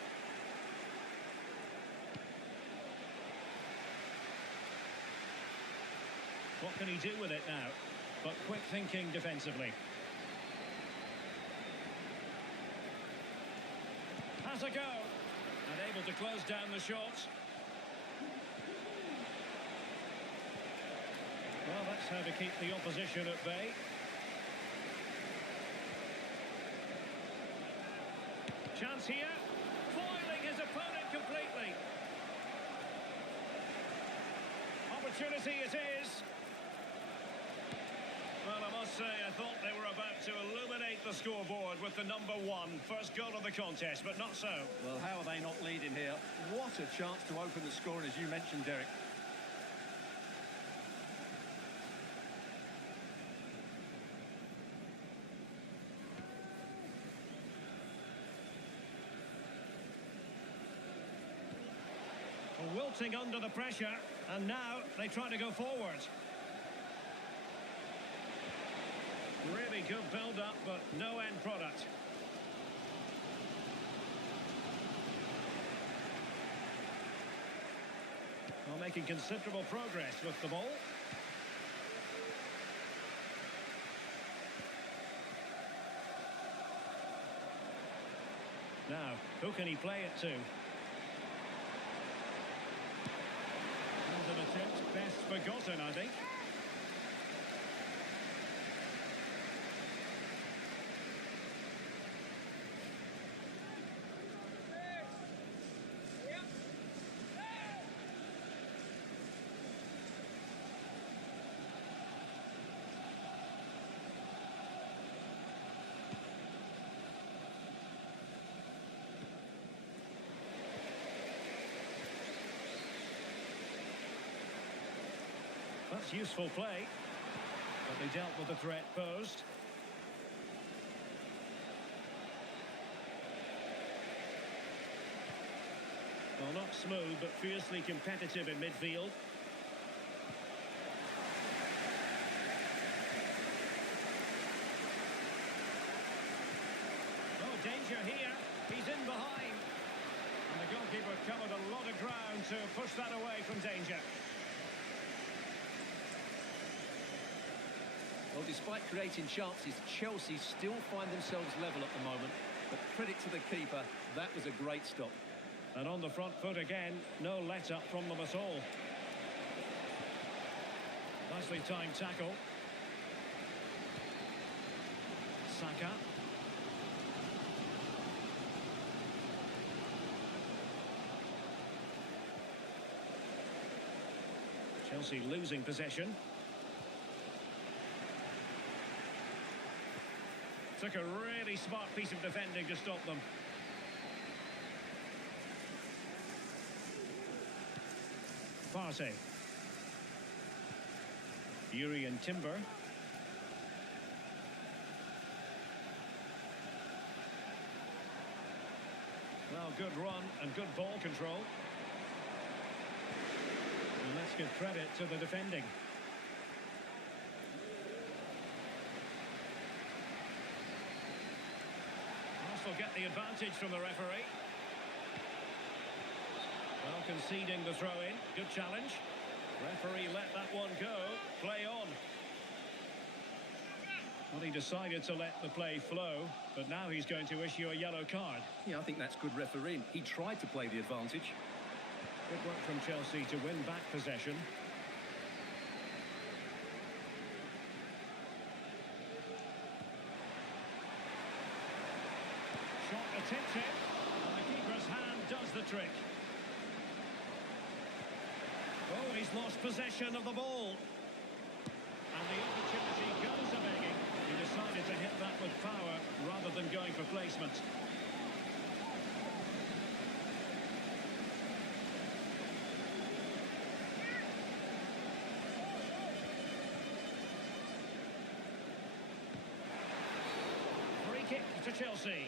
What can he do with it now? But quick thinking defensively. Has a go. And able to close down the shot. Well, that's how to keep the opposition at bay. Chance here. Foiling his opponent completely. Opportunity it is. Well, I must say, I thought they were about to illuminate the scoreboard with the number one. First goal of the contest, but not so. Well, how are they not leading here? What a chance to open the scoring, as you mentioned, Derek. Wilting under the pressure, and now they try to go forward. Really good build-up, but no end product. Well, making considerable progress with the ball. Now, who can he play it to? And an attempt best forgotten, I think. That's useful play. But they dealt with the threat posed. Well, not smooth, but fiercely competitive in midfield. Oh, danger here. He's in behind. And the goalkeeper covered a lot of ground to push that away from danger. Well, despite creating chances, Chelsea still find themselves level at the moment. But credit to the keeper, that was a great stop. And on the front foot again, no let-up from them at all. Nicely timed tackle. Saka. Chelsea losing possession. Took a really smart piece of defending to stop them. Partey. Jurrien Timber. Well, good run and good ball control. And let's give credit to the defending. Arsenal get the advantage from the referee. Well, conceding the throw-in. Good challenge. Referee let that one go. Play on. Well, he decided to let the play flow, but now he's going to issue a yellow card. Yeah, I think that's good refereeing. He tried to play the advantage. Good work from Chelsea to win back possession. Shot attempted, and the keeper's hand does the trick. Oh, he's lost possession of the ball. And the opportunity goes a-begging. He decided to hit that with power rather than going for placement. Free kick to Chelsea.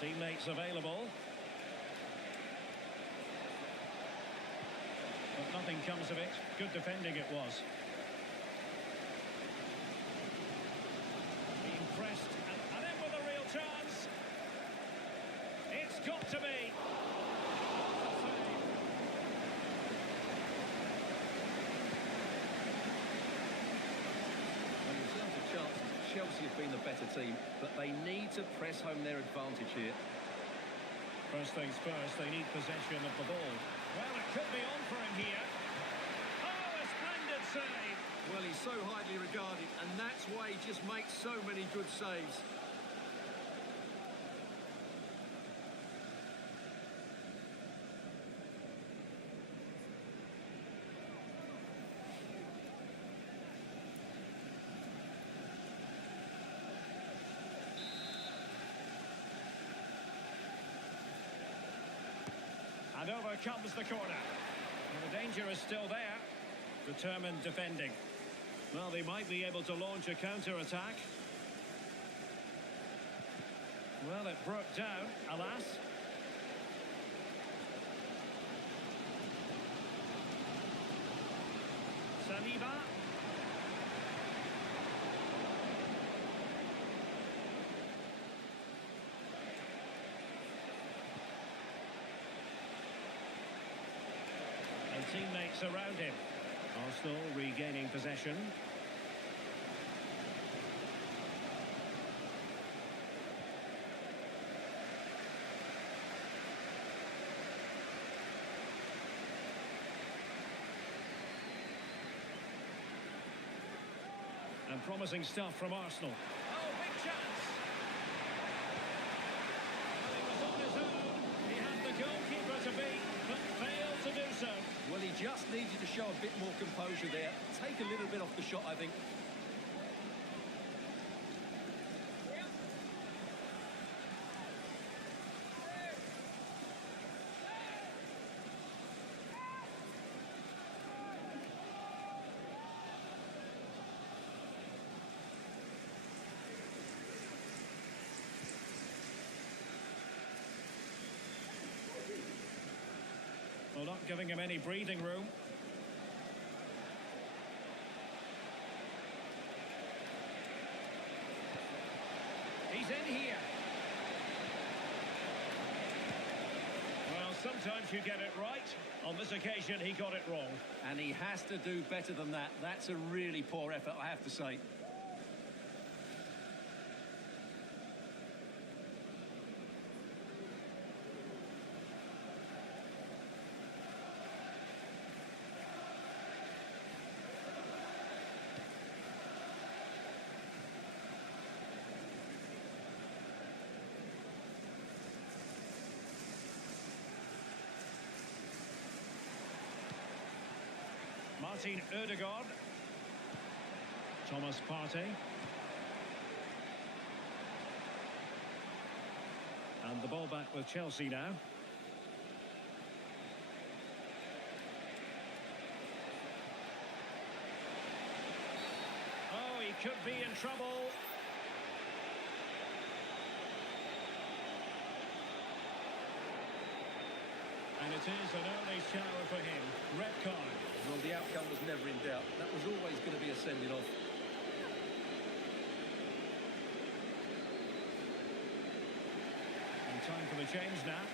Teammates available. But nothing comes of it. Good defending it was. Being pressed and in with a real chance. It's got to be. Well, in terms of chances, Chelsea have been the better team, but they need to press home their advantage here. First things first, they need possession of the ball. Well, it could be on for him here. Oh, a splendid save. Well, he's so highly regarded, and that's why he just makes so many good saves. And over comes the corner. And the danger is still there. Determined defending. Well, they might be able to launch a counter-attack. Well, it broke down, alas. Saliba. And teammates around him. Arsenal regaining possession. And promising stuff from Arsenal. Oh, big chance! Well, he was on his own. He had the goalkeeper to beat. needed to show a bit more composure there. Take a little bit off the shot, I think. Well, not giving him any breathing room. He's in here. Well, sometimes you get it right. On this occasion, he got it wrong. And he has to do better than that. That's a really poor effort, I have to say. Martin Ødegaard. Thomas Partey. And the ball back with Chelsea now. Oh, he could be in trouble. And it is an early shower for him. Red card. Well, the outcome was never in doubt. That was always going to be a sending off. And time for the change now.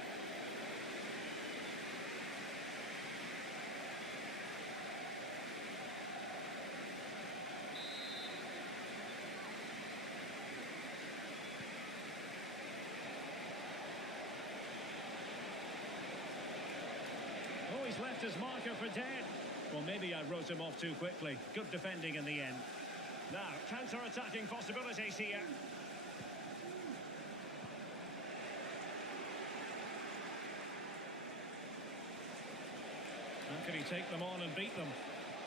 Oh, he's left his marker for dead. Well, maybe I wrote him off too quickly. Good defending in the end. Now, counter-attacking possibilities here. How can he take them on and beat them?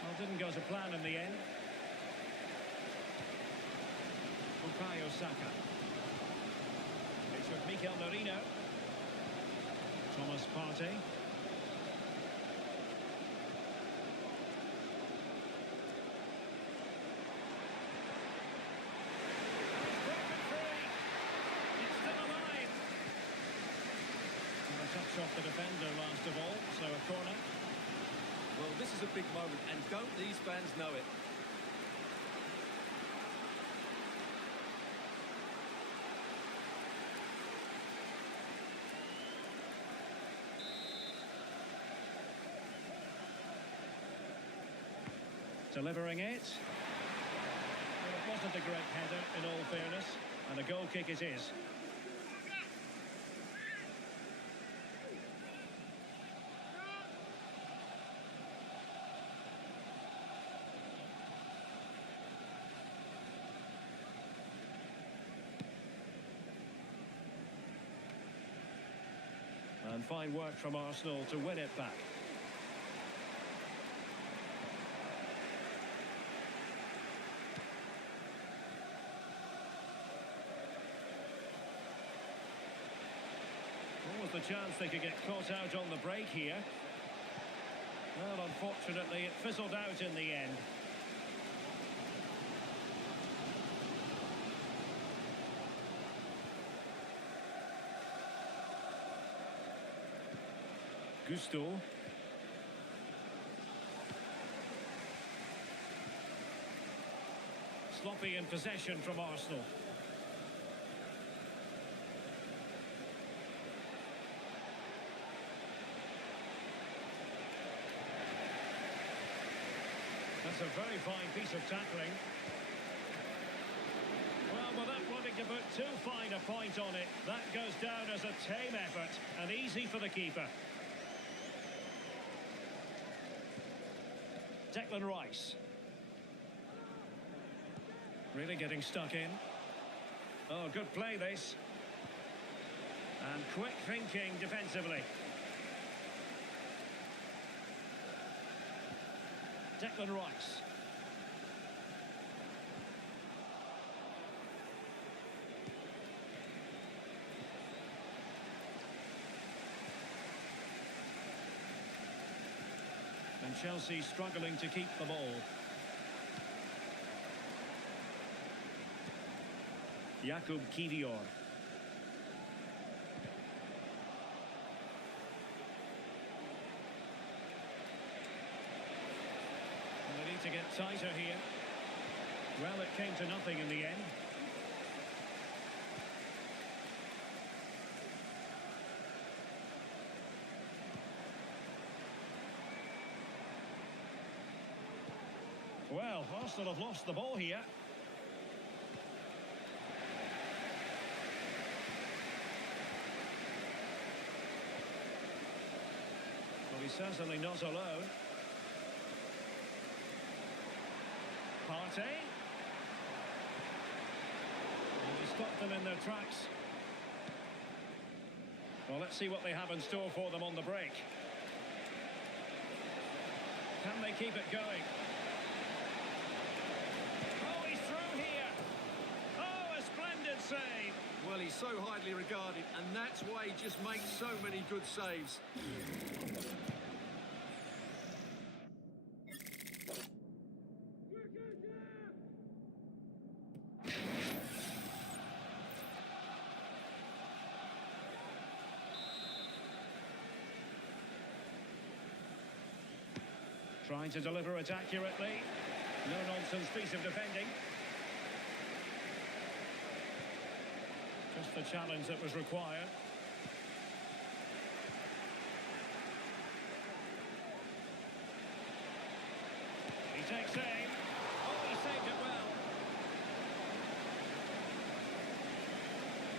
Well, didn't go to plan in the end. Bukayo Saka. It's with Mikel Merino. Thomas Partey. Touch off the defender last of all, so a corner. Well, this is a big moment, and don't these fans know it? Delivering it. Well, it wasn't a great header, in all fairness, and a goal kick it is. And fine work from Arsenal to win it back. What was the chance they could get caught out on the break here? Well, unfortunately, it fizzled out in the end. Gusto. Sloppy in possession from Arsenal. That's a very fine piece of tackling. Well, without wanting to put too fine a point on it, that goes down as a tame effort and easy for the keeper. Declan Rice. Really getting stuck in. Oh, good play this. And quick thinking defensively. Declan Rice. And Chelsea struggling to keep the ball. Jakub Kivior. They need to get tighter here. Well, it came to nothing in the end. Well, Arsenal have lost the ball here. Well, he's certainly not alone. Partey. And he stopped them in their tracks. Well, let's see what they have in store for them on the break. Can they keep it going? Oh, he's through here. Oh, a splendid save. Well, he's so highly regarded, and that's why he just makes so many good saves. Trying to deliver it accurately. No-nonsense piece of defending. Just the challenge that was required. He takes it.